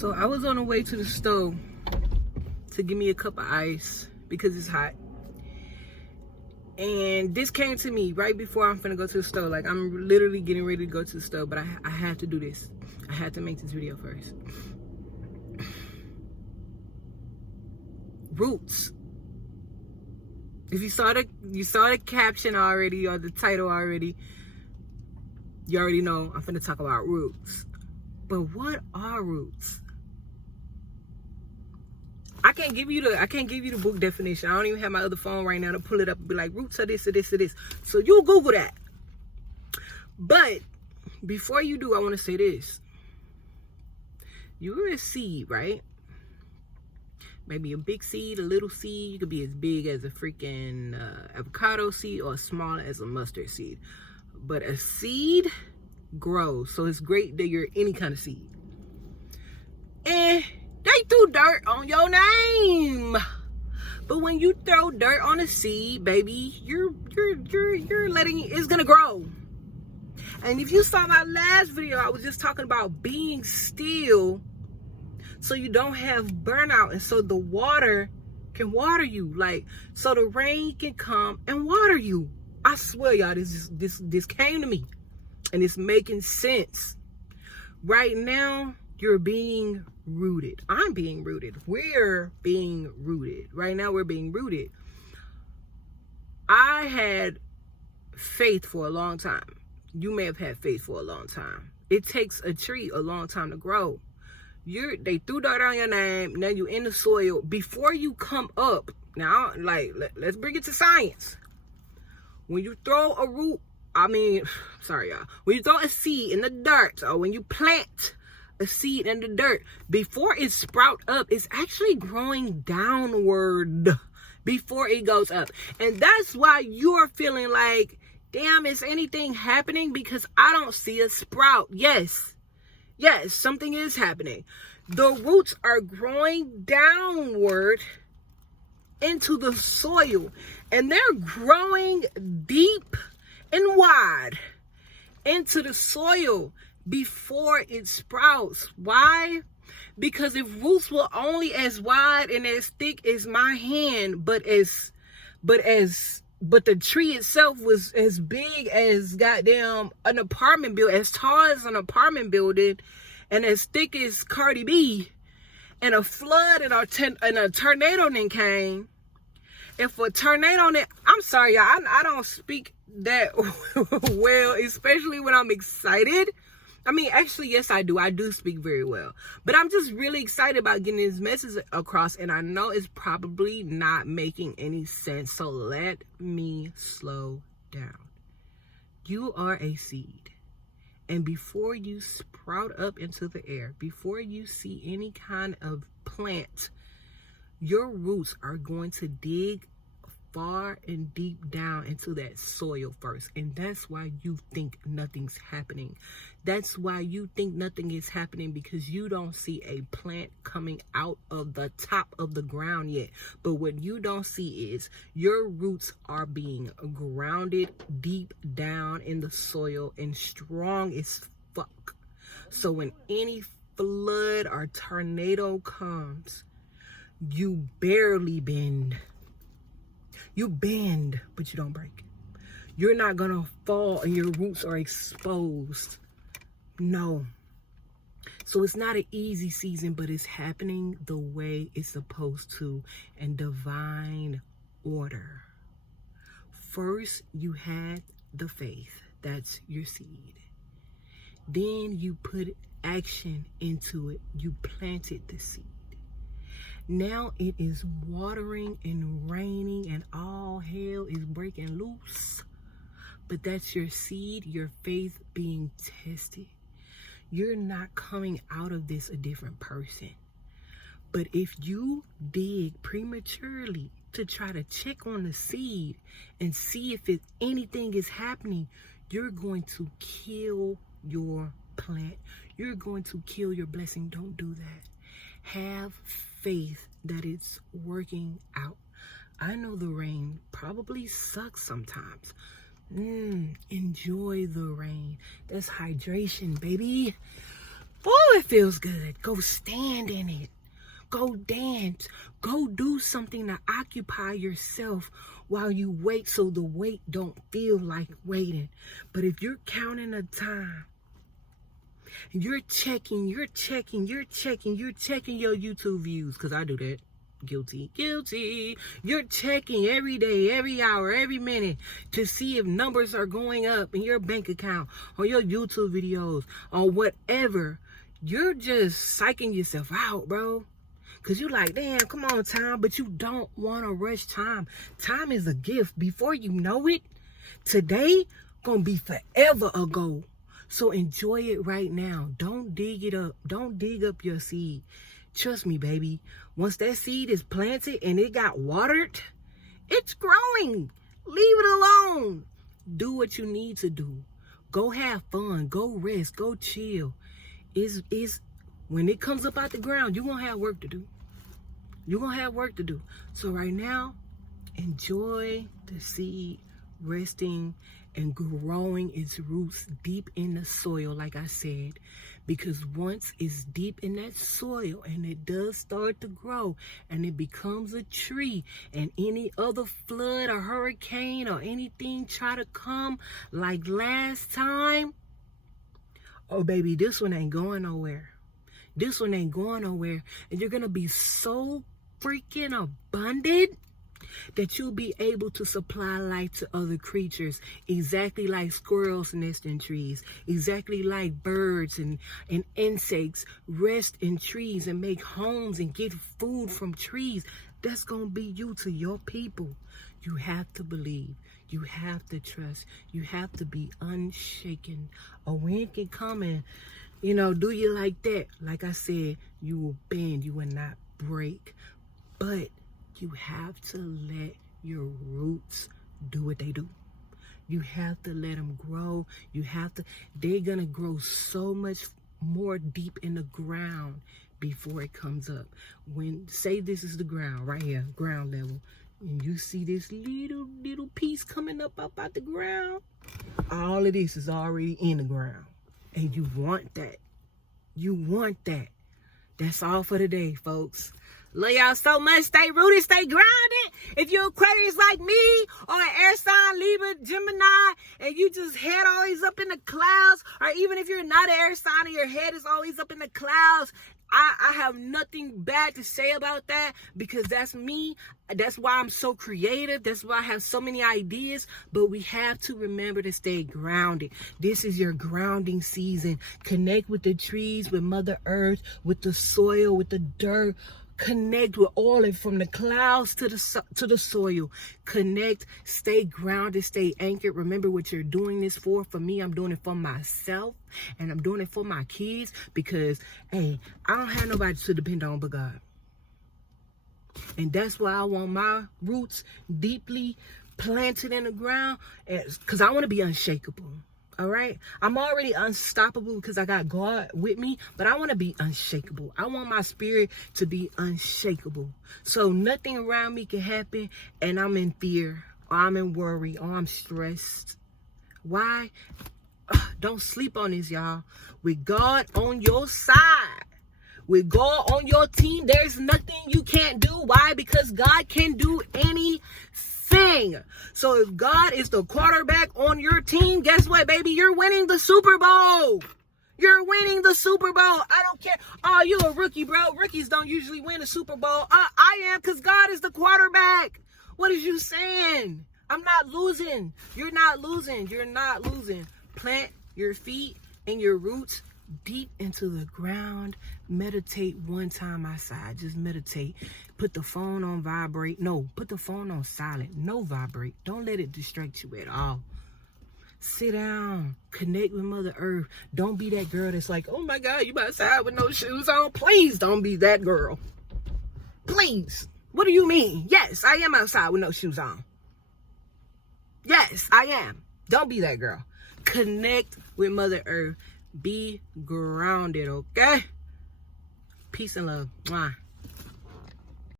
So I was on the way to the stove to give me a cup of ice because it's hot. And this came to me right before I'm finna go to the stove. Like, I'm literally getting ready to go to the stove, but I had to do this. I had to make this video first. Roots. If you saw the caption already or the title already, you already know I'm finna talk about roots. But what are roots? I can't give you the book definition. I don't even have my other phone right now to pull it up and be like, roots are this or this or this. So you Google that. But before you do, I want to say this. You're a seed, right? Maybe a big seed, a little seed. You could be as big as a freaking avocado seed or as small as a mustard seed. But a seed grows. So it's great that you're any kind of seed. And they threw dirt on your name. But when you throw dirt on a seed, baby, you're letting it's gonna grow. And if you saw my last video, I was just talking about being still so you don't have burnout, and so the water can water you, like, so the rain can come and water you. I swear, y'all, this came to me and it's making sense. Right now, you're being rooted. I'm being rooted. We're being rooted. Right now, we're being rooted. I had faith for a long time. You may have had faith for a long time. It takes a tree a long time to grow. They threw dirt on your name. Now you're in the soil. Before you come up, now, like, let's bring it to science. When you throw a root, sorry, y'all. When you throw a seed in the dirt, or when you plant a seed in the dirt, before it sprout up, it's actually growing downward before it goes up. And that's why you're feeling like, damn, is anything happening? Because I don't see a sprout. Yes, something is happening. The roots are growing downward into the soil, and they're growing deep and wide into the soil before it sprouts. Why? Because if roots were only as wide and as thick as my hand, but the tree itself was as big as goddamn an apartment building, as tall as an apartment building, and as thick as Cardi B, and a flood and a tornado then came. If a tornado, I'm sorry, y'all, I don't speak that well, especially when I'm excited. Actually, yes, I do. I do speak very well. But I'm just really excited about getting this message across, and I know it's probably not making any sense. So let me slow down. You are a seed. And before you sprout up into the air, before you see any kind of plant, your roots are going to dig far and deep down into that soil first. And that's why you think nothing's happening. That's why you think nothing is happening, because you don't see a plant coming out of the top of the ground yet. But what you don't see is your roots are being grounded deep down in the soil and strong as fuck. So when any flood or tornado comes, you barely bend. You bend, but you don't break. You're not gonna fall and your roots are exposed. No. So it's not an easy season, but it's happening the way it's supposed to, in divine order. First, you had the faith. That's your seed. Then you put action into it. You planted the seed. Now it is watering and raining and all hell is breaking loose. But that's your seed, your faith being tested. You're not coming out of this a different person. But if you dig prematurely to try to check on the seed and see if anything is happening, you're going to kill your plant. You're going to kill your blessing. Don't do that. Have faith that it's working out. I know the rain probably sucks sometimes. Enjoy the rain. That's hydration, baby. Oh, it feels good. Go stand in it. Go dance. Go do something to occupy yourself while you wait so the wait don't feel like waiting. But if you're counting the time, you're checking your YouTube views, because I do that. Guilty. You're checking every day, every hour, every minute to see if numbers are going up in your bank account, or your YouTube videos, or whatever. You're just psyching yourself out, bro. Because you're like, damn, come on, time. But you don't want to rush time. Time is a gift. Before you know it, today gonna be forever ago. So enjoy it right now. Don't dig it up. Don't dig up your seed. Trust me, baby. Once that seed is planted and it got watered, it's growing. Leave it alone. Do what you need to do. Go have fun. Go rest. Go chill. Is when it comes up out the ground, you're going to have work to do. You're going to have work to do. So right now, enjoy the seed resting and growing its roots deep in the soil, like I said. Because once it's deep in that soil and it does start to grow and it becomes a tree, and any other flood or hurricane or anything try to come like last time, oh baby, this one ain't going nowhere. This one ain't going nowhere. And you're going to be so freaking abundant that you'll be able to supply life to other creatures, exactly like squirrels nest in trees, exactly like birds and insects rest in trees and make homes and get food from trees. That's going to be you to your people. You have to believe. You have to trust. You have to be unshaken. A wind can come and, do you like that? Like I said, you will bend. You will not break. But you have to let your roots do what they do. You have to let them grow. They're going to grow so much more deep in the ground before it comes up. Say this is the ground right here, ground level. And you see this little piece coming up out the ground. All of this is already in the ground. And you want that. You want that. That's all for today, folks. Love y'all so much. Stay rooted, stay grounded. If you're Aquarius like me, or an air sign, Libra, Gemini, and you just head always up in the clouds, or even if you're not an air sign and your head is always up in the clouds, I have nothing bad to say about that, because that's me. That's why I'm so creative. That's why I have so many ideas. But we have to remember to stay grounded. This is your grounding season. Connect with the trees, with Mother Earth, with the soil, with the dirt. Connect with all it, from the clouds to the soil. Connect, stay grounded, stay anchored. Remember what you're doing this for. For me, I'm doing it for myself, and I'm doing it for my kids, because, hey, I don't have nobody to depend on but God. And that's why I want my roots deeply planted in the ground, because I want to be unshakable. All right, I'm already unstoppable because I got God with me, but I want to be unshakable. I want my spirit to be unshakable. So nothing around me can happen and I'm in fear, or I'm in worry, or I'm stressed. Why? Don't sleep on this, y'all. With God on your side, with God on your team, there's nothing you can't do. Why? Because God can do anything. So if God is the quarterback on your team, guess what, baby? You're winning the Super Bowl. You're winning the Super Bowl. I don't care. Oh, you're a rookie, bro. Rookies don't usually win a Super Bowl. I am, because God is the quarterback. What is you saying? I'm not losing. You're not losing. You're not losing. Plant your feet and your roots deep into the ground. Meditate one time outside. Just meditate. Put the phone on vibrate. No, put the phone on silent. No vibrate. Don't let it distract you at all. Sit down. Connect with Mother Earth. Don't be that girl that's like, oh my God, you outside with no shoes on. Please don't be that girl. Please. What do you mean? Yes, I am outside with no shoes on. Yes, I am. Don't be that girl. Connect with Mother Earth. Be grounded, okay? Peace and love. Mwah.